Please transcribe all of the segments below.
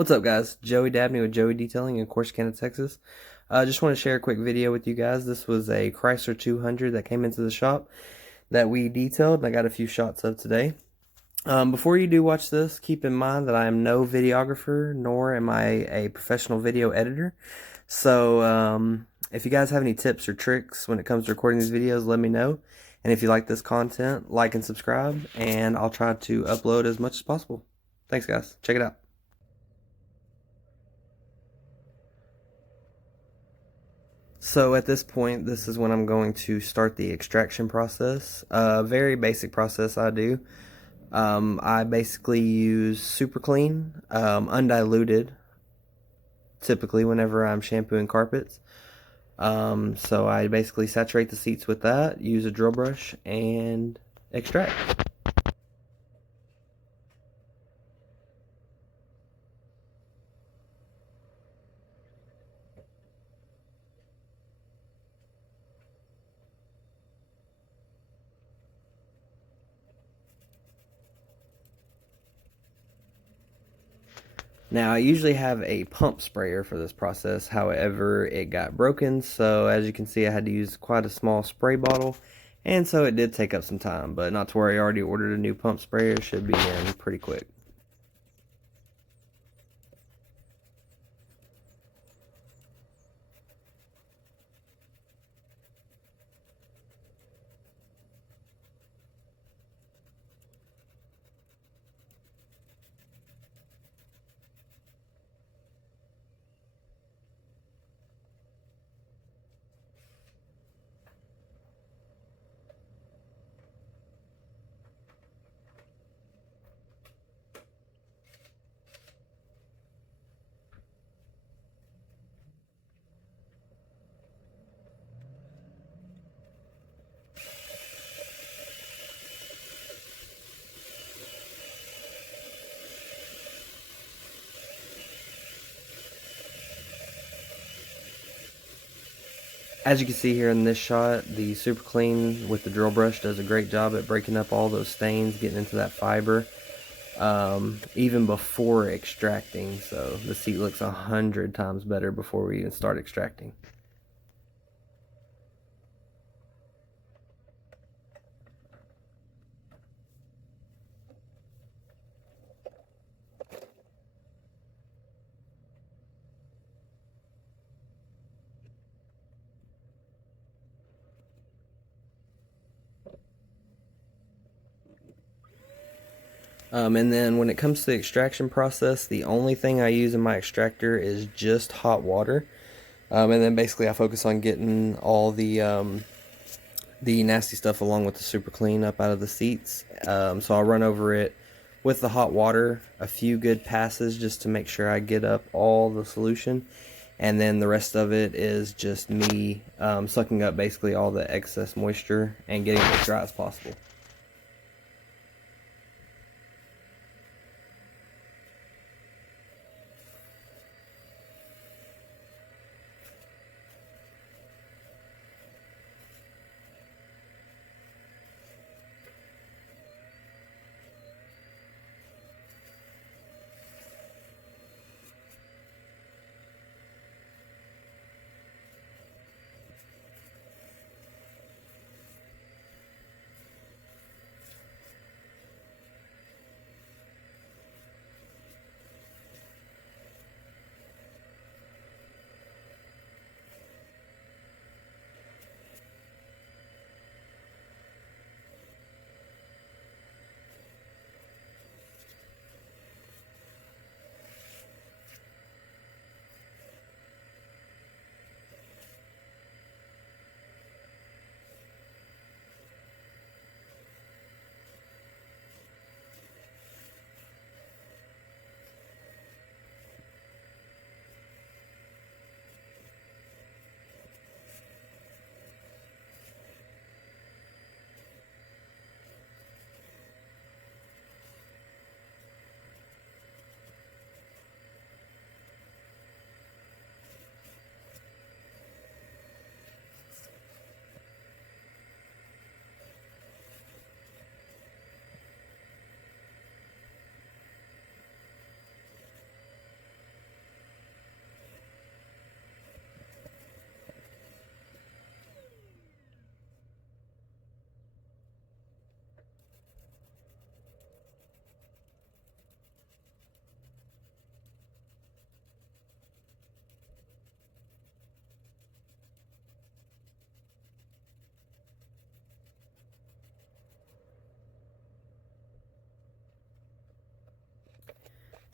What's up, guys? Joey Dabney with Joey Detailing in Corsicana, Texas. I just want to share a quick video with you guys. This was a Chrysler 200 that came into the shop that we detailed, and I got a few shots of today. Before you do watch this, keep in mind that I am no videographer, nor am I a professional video editor. So, if you guys have any tips or tricks when it comes to recording these videos, let me know. And if you like this content, like and subscribe, and I'll try to upload as much as possible. Thanks, guys. Check it out. So at this point, this is when I'm going to start the extraction process. Very basic process I do. I basically use super clean, undiluted, typically whenever I'm shampooing carpets. So I basically saturate the seats with that, use a drill brush, and extract. Now, I usually have a pump sprayer for this process, however, it got broken, so as you can see, I had to use quite a small spray bottle, and so it did take up some time, but not to worry, I already ordered a new pump sprayer, it should be in pretty quick. As you can see here in this shot, the Super Clean with the drill brush does a great job at breaking up all those stains, getting into that fiber, even before extracting. So the seat looks 100 times better before we even start extracting. And then when it comes to the extraction process, the only thing I use in my extractor is just hot water. And then basically I focus on getting all the nasty stuff along with the super clean up out of the seats. So I'll run over it with the hot water a few good passes just to make sure I get up all the solution. And then the rest of it is just me sucking up basically all the excess moisture and getting it as dry as possible.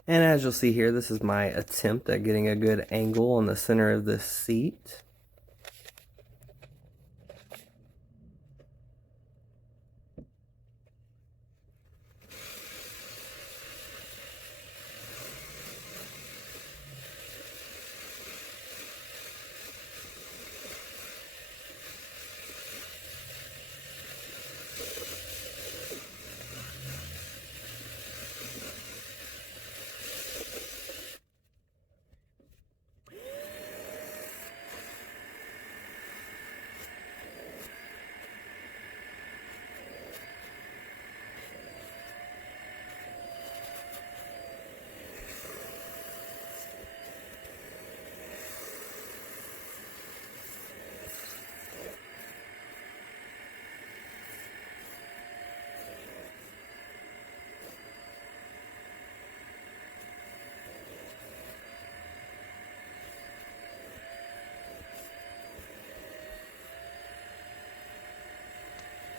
And as you'll see here, this is my attempt at getting a good angle on the center of this seat.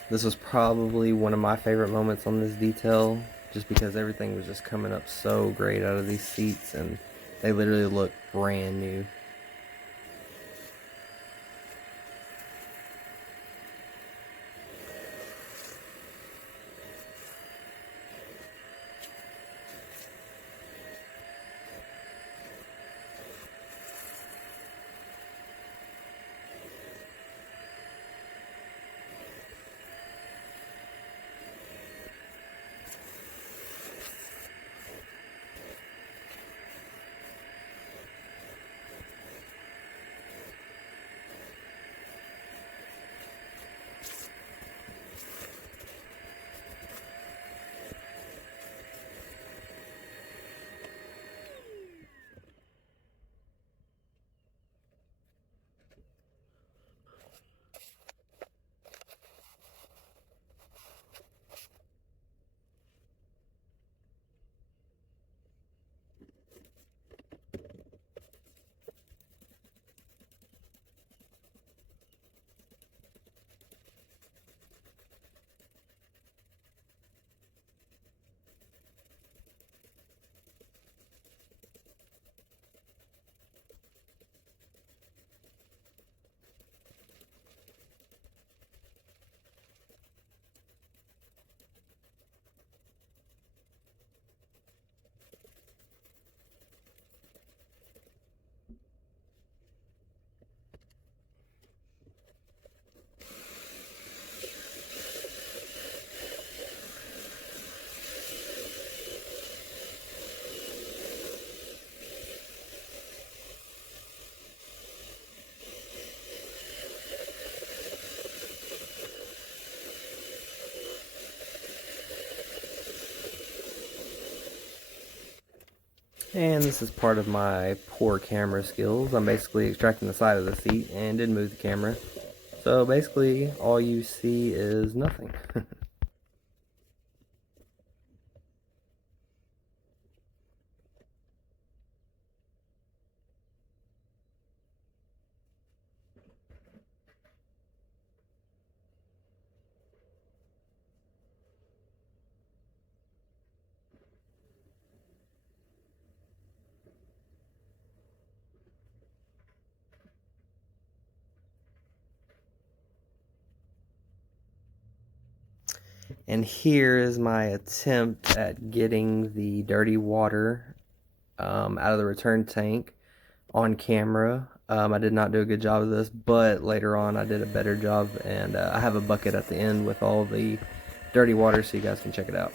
This was probably one of my favorite moments on this detail, just because everything was just coming up so great out of these seats, and they literally look brand new. And this is part of my poor camera skills. I'm basically extracting the side of the seat and didn't move the camera. So basically all you see is nothing. And here is my attempt at getting the dirty water out of the return tank on camera. I did not do a good job of this, but later on I did a better job, and I have a bucket at the end with all the dirty water so you guys can check it out.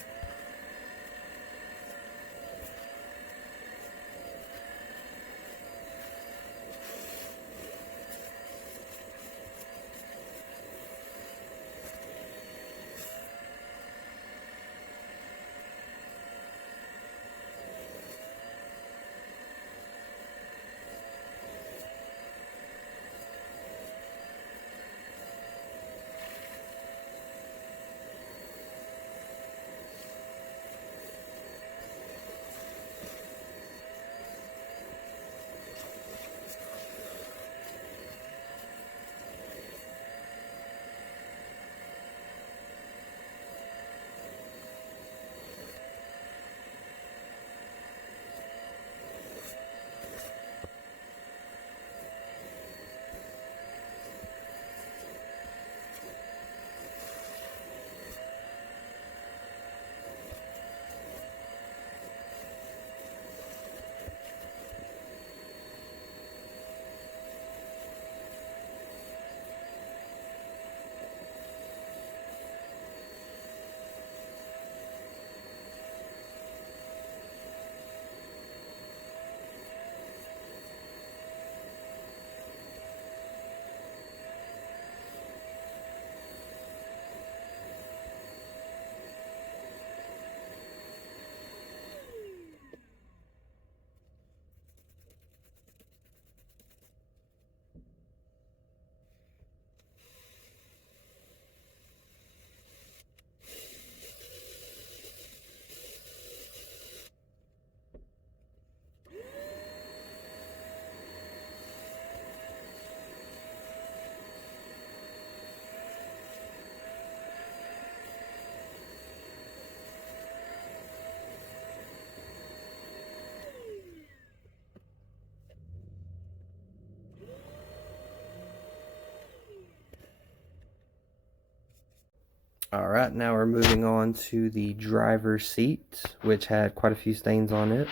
Alright, now we're moving on to the driver's seat, which had quite a few stains on it.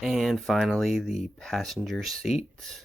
And finally, the passenger seat.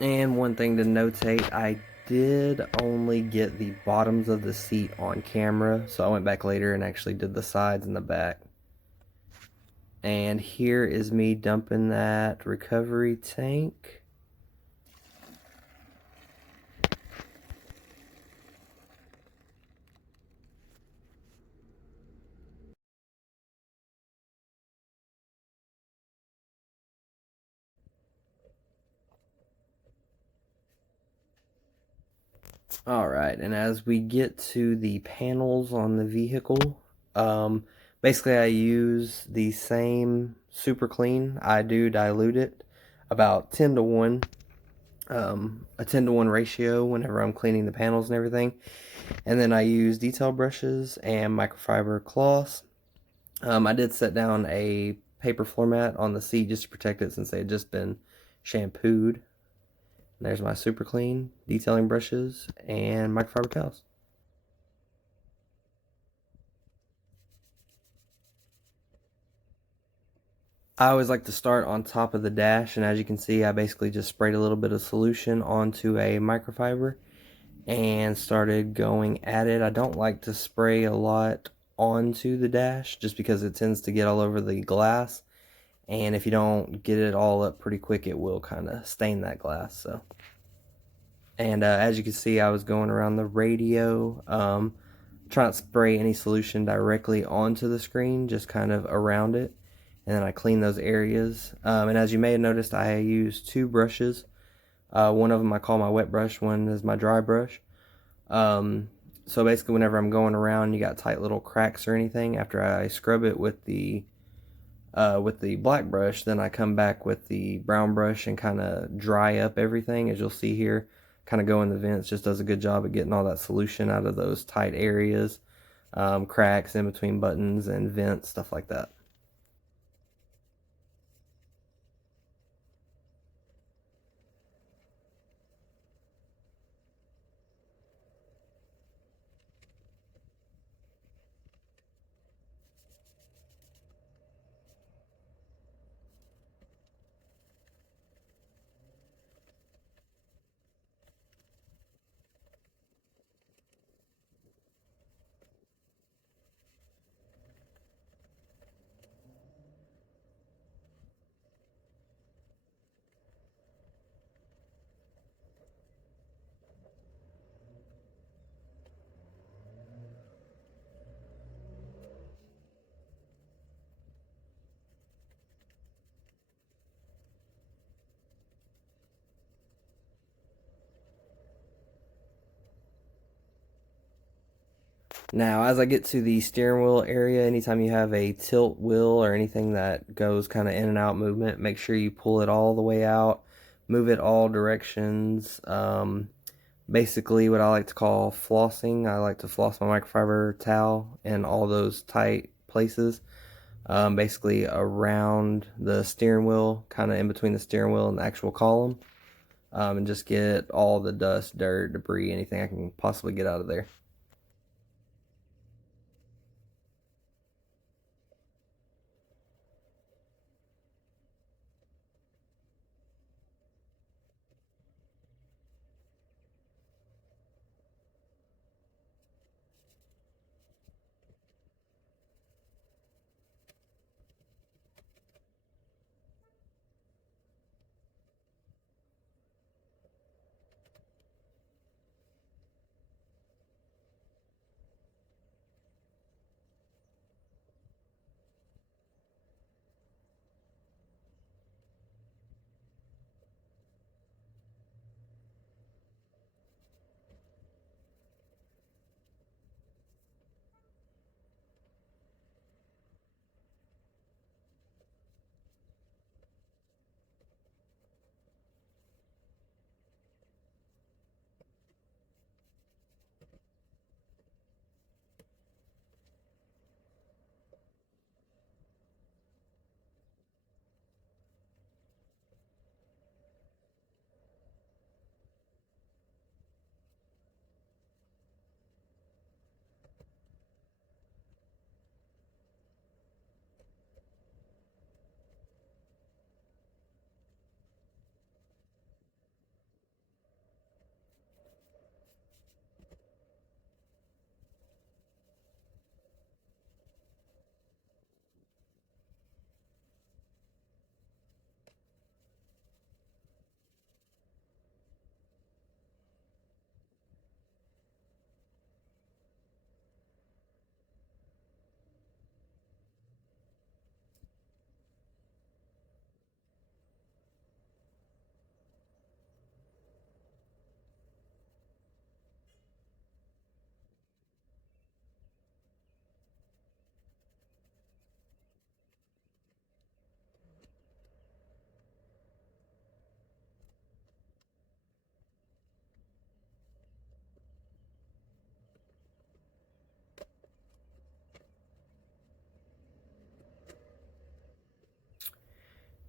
And one thing to notate, I did only get the bottoms of the seat on camera, so I went back later and actually did the sides and the back. And here is me dumping that recovery tank. Alright, and as we get to the panels on the vehicle, um, basically I use the same super clean. I do dilute it about 10 to 1, a 10 to 1 ratio whenever I'm cleaning the panels and everything. And then I use detail brushes and microfiber cloths. I did set down a paper floor mat on the seat just to protect it since they had just been shampooed. And there's my super clean detailing brushes and microfiber towels. I always like to start on top of the dash, and as you can see, I basically just sprayed a little bit of solution onto a microfiber and started going at it. I don't like to spray a lot onto the dash just because it tends to get all over the glass, and if you don't get it all up pretty quick, it will kind of stain that glass. So, and as you can see, I was going around the radio, trying to spray any solution directly onto the screen, just kind of around it, and then I clean those areas. And as you may have noticed, I use two brushes. One of them I call my wet brush, one is my dry brush. So basically, whenever I'm going around, you got tight little cracks or anything, after I scrub it with the black brush, then I come back with the brown brush and kind of dry up everything, as you'll see here. Kind of go in the vents, just does a good job of getting all that solution out of those tight areas, cracks in between buttons and vents, stuff like that. Now, as I get to the steering wheel area, anytime you have a tilt wheel or anything that goes kind of in and out movement, make sure you pull it all the way out, move it all directions. Basically, what I like to call flossing. I like to floss my microfiber towel in all those tight places. Basically around the steering wheel, kind of in between the steering wheel and the actual column, and just get all the dust, dirt, debris, anything I can possibly get out of there.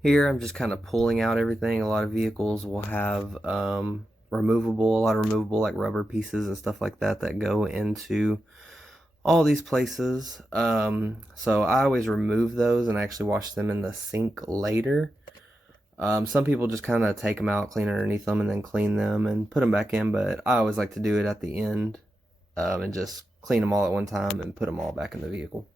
Here I'm just kind of pulling out everything. A lot of vehicles will have removable, a lot of removable like rubber pieces and stuff like that that go into all these places. So I always remove those and actually wash them in the sink later. Some people just kind of take them out, clean underneath them, and then clean them and put them back in, but I always like to do it at the end, and just clean them all at one time and put them all back in the vehicle.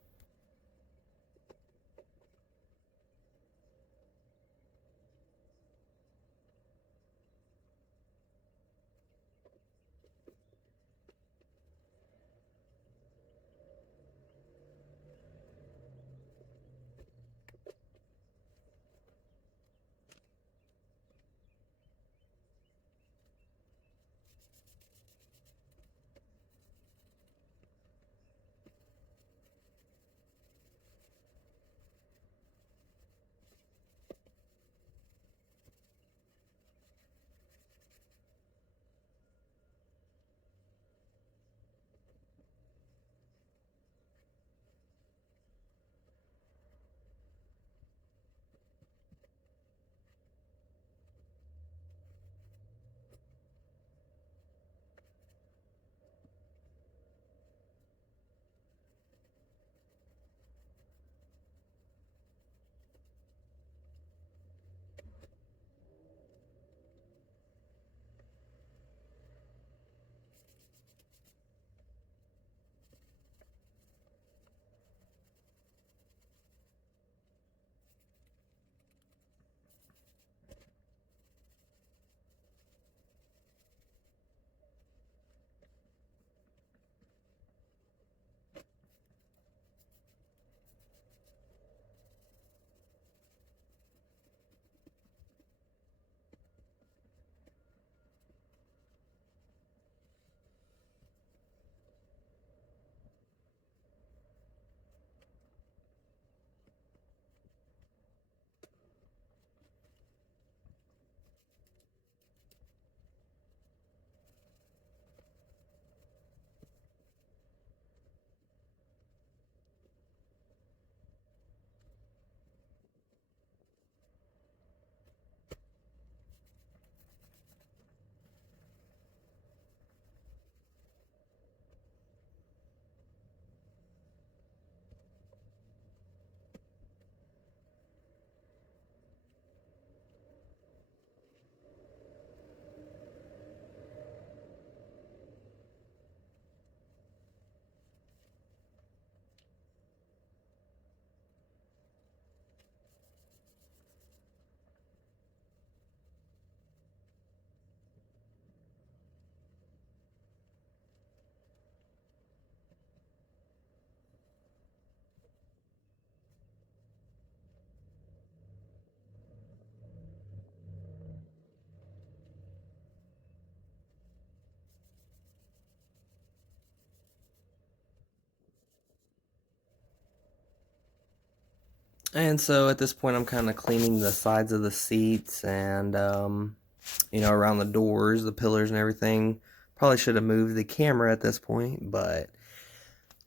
And so at this point, I'm kind of cleaning the sides of the seats and, around the doors, the pillars, and everything. Probably should have moved the camera at this point, but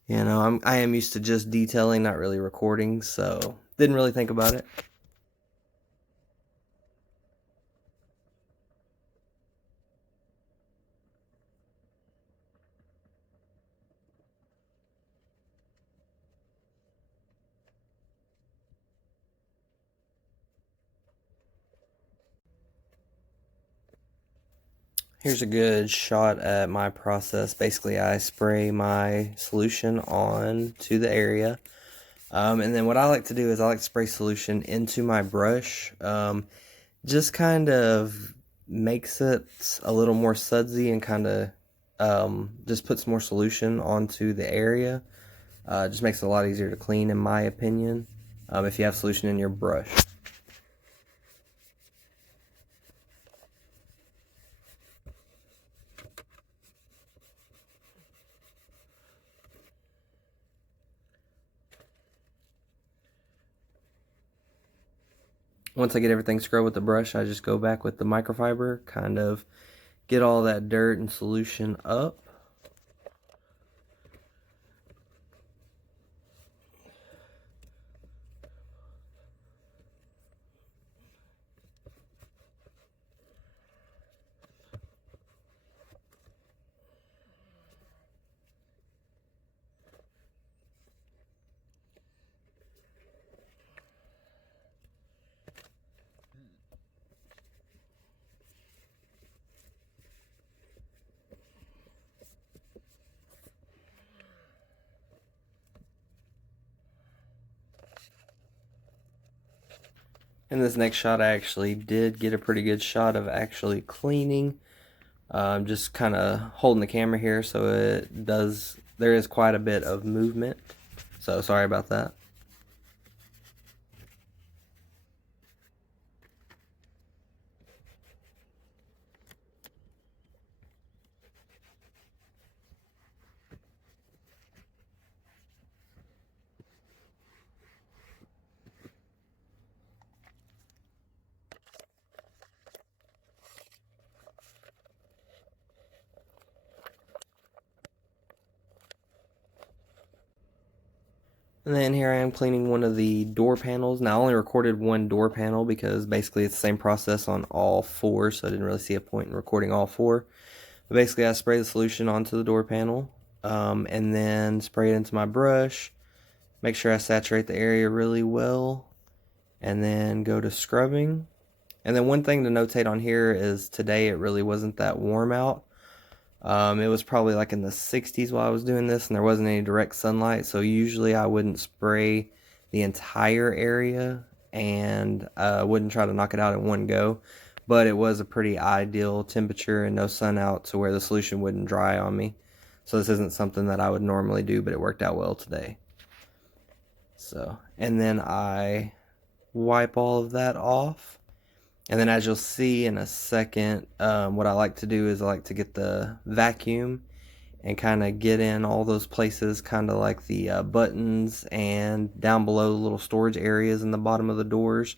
I am used to just detailing, not really recording, so didn't really think about it. Here's a good shot at my process. Basically, I spray my solution on to the area. And then what I like to do is I like to spray solution into my brush. Just kind of makes it a little more sudsy and kind of just puts more solution onto the area. Just makes it a lot easier to clean, in my opinion, if you have solution in your brush. Once I get everything scrubbed with the brush, I just go back with the microfiber, kind of get all that dirt and solution up. In this next shot, I actually did get a pretty good shot of actually cleaning. Just kind of holding the camera here so there is quite a bit of movement. So sorry about that. And then here I am cleaning one of the door panels. Now I only recorded one door panel because basically it's the same process on all four, so I didn't really see a point in recording all four. But basically I spray the solution onto the door panel, and then spray it into my brush. Make sure I saturate the area really well, and then go to scrubbing. And then one thing to notate on here is today it really wasn't that warm out. It was probably like in the 60s while I was doing this, and there wasn't any direct sunlight, so usually I wouldn't spray the entire area and wouldn't try to knock it out in one go. But it was a pretty ideal temperature and no sun out to where the solution wouldn't dry on me. So this isn't something that I would normally do, but it worked out well today. So, and then I wipe all of that off. And then as you'll see in a second, what I like to do is I like to get the vacuum and kind of get in all those places, kind of like the buttons and down below the little storage areas in the bottom of the doors,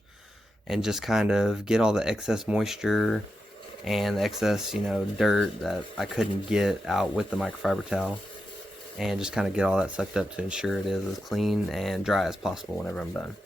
and just kind of get all the excess moisture and the excess, dirt that I couldn't get out with the microfiber towel, and just kind of get all that sucked up to ensure it is as clean and dry as possible whenever I'm done.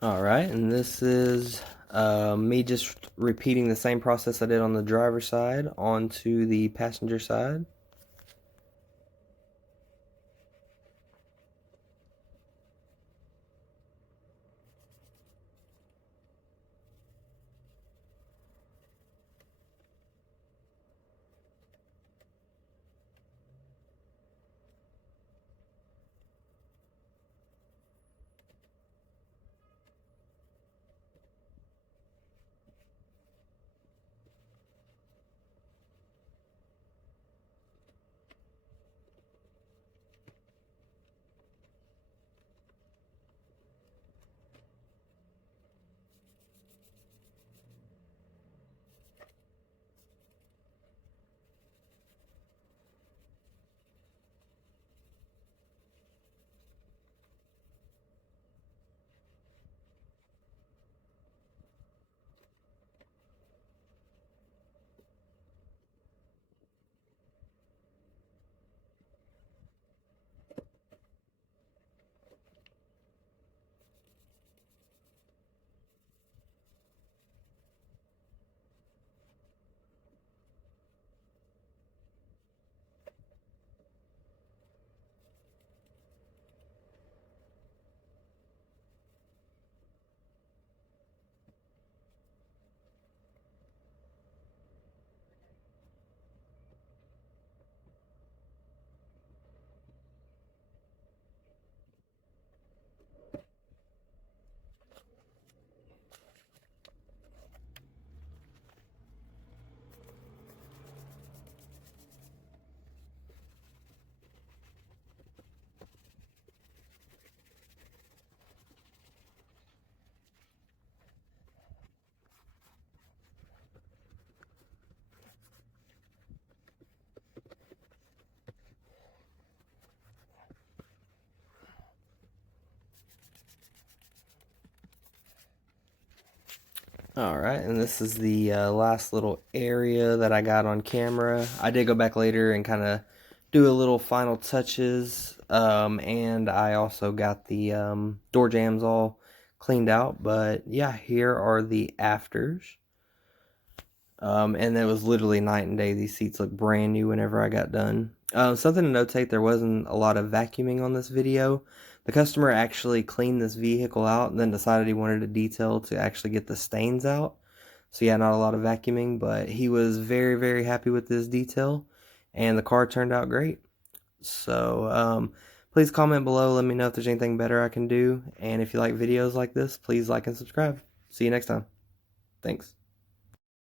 Alright, and this is me just repeating the same process I did on the driver's side onto the passenger side. Alright, and this is the last little area that I got on camera. I did go back later and kind of do a little final touches, and I also got the door jambs all cleaned out. But yeah, here are the afters. And it was literally night and day. These seats look brand new whenever I got done. Something to notate, there wasn't a lot of vacuuming on this video. The customer actually cleaned this vehicle out and then decided he wanted a detail to actually get the stains out. So yeah, not a lot of vacuuming, but he was very, very happy with this detail, and the car turned out great. So please comment below, let me know if there's anything better I can do, and if you like videos like this, please like and subscribe. See you next time. Thanks.